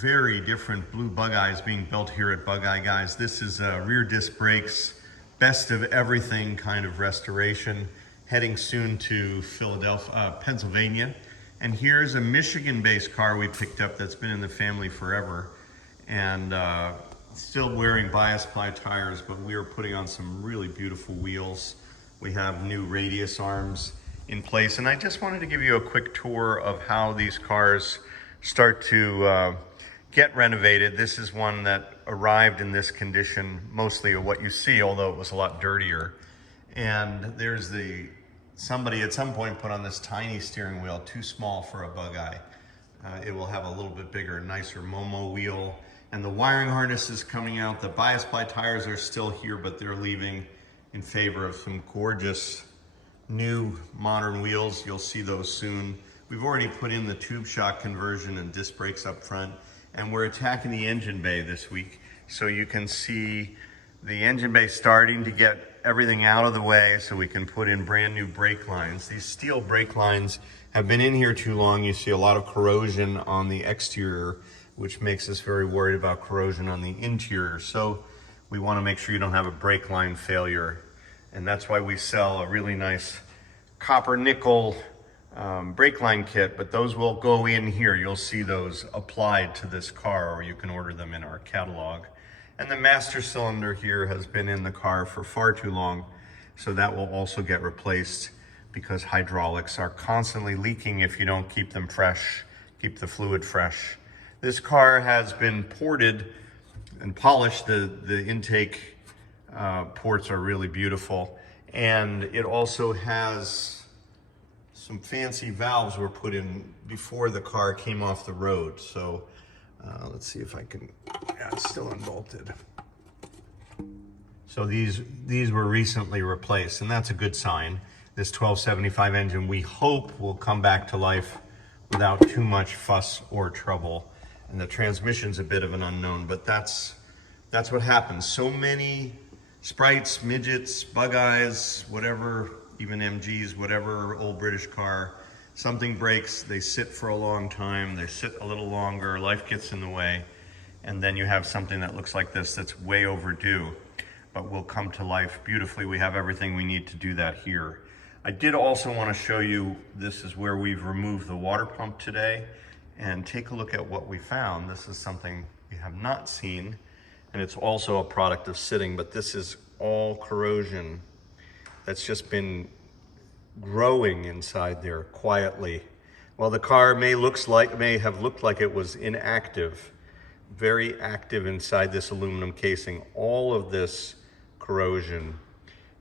very different blue Bugeyes being built here at Bugeyeguys. This is rear disc brakes, best of everything kind of restoration, heading soon to Philadelphia, Pennsylvania. And here's a Michigan-based car we picked up that's been in the family forever, and still wearing bias ply tires, but we are putting on some really beautiful wheels. We have new radius arms in place, and I just wanted to give you a quick tour of how these cars start to get renovated. This is one that arrived in this condition, mostly of what you see, although it was a lot dirtier. And there's somebody at some point put on this tiny steering wheel, too small for a Bugeye. It will have a little bit bigger, nicer Momo wheel. And the wiring harness is coming out. The bias ply tires are still here, but they're leaving in favor of some gorgeous new modern wheels. You'll see those soon. We've already put in the tube shock conversion and disc brakes up front, and we're attacking the engine bay this week. So you can see the engine bay starting to get everything out of the way so we can put in brand new brake lines. These steel brake lines have been in here too long. You see a lot of corrosion on the exterior, which makes us very worried about corrosion on the interior. So we want to make sure you don't have a brake line failure. And that's why we sell a really nice copper nickel brake line kit, but those will go in here. You'll see those applied to this car, or you can order them in our catalog. And the master cylinder here has been in the car for far too long, so that will also get replaced because hydraulics are constantly leaking if you don't keep them fresh, keep the fluid fresh. This car has been ported and polished. The intake ports are really beautiful, and it also has some fancy valves were put in before the car came off the road. So let's see if I can, yeah, it's still unbolted. So these were recently replaced, and that's a good sign. This 1275 engine, we hope, will come back to life without too much fuss or trouble. And the transmission's a bit of an unknown, but that's what happens. So many Sprites, midgets, Bugeyes, whatever, even MGs, whatever old British car, something breaks, they sit for a long time, they sit a little longer, life gets in the way, and then you have something that looks like this that's way overdue, but will come to life beautifully. We have everything we need to do that here. I did also want to show you, this is where we've removed the water pump today, and take a look at what we found. This is something we have not seen, and it's also a product of sitting, but this is all corrosion that's just been growing inside there quietly. Well, the car may have looked like it was inactive, very active inside this aluminum casing. All of this corrosion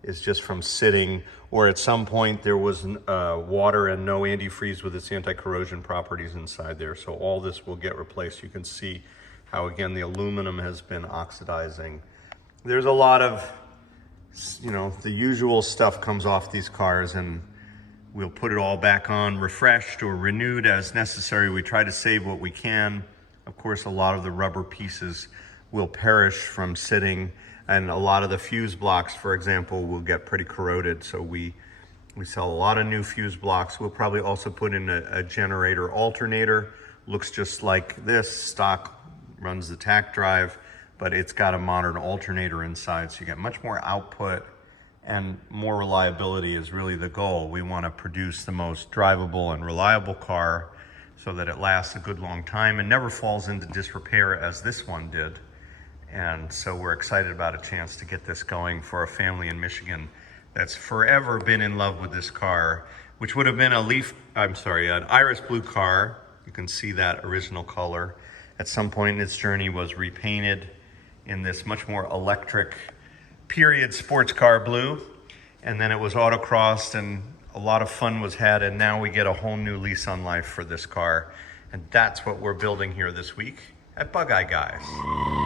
is just from sitting, or at some point there was water and no antifreeze with its anti-corrosion properties inside there. So all this will get replaced. You can see how, again, the aluminum has been oxidizing. There's a lot of, you know, the usual stuff comes off these cars, and we'll put it all back on, refreshed or renewed as necessary. We try to save what we can. Of course, a lot of the rubber pieces will perish from sitting, and a lot of the fuse blocks, for example, will get pretty corroded. So we sell a lot of new fuse blocks. We'll probably also put in a generator alternator. Looks just like this, stock, runs the tach drive, but it's got a modern alternator inside, so you get much more output, and more reliability is really the goal. We want to produce the most drivable and reliable car so that it lasts a good long time and never falls into disrepair as this one did. And so we're excited about a chance to get this going for a family in Michigan that's forever been in love with this car, which would have been an iris blue car. You can see that original color. At some point in its journey was repainted in this much more electric period sports car blue, and then it was autocrossed, and a lot of fun was had, and now we get a whole new lease on life for this car, and that's what we're building here this week at Bugeyeguys.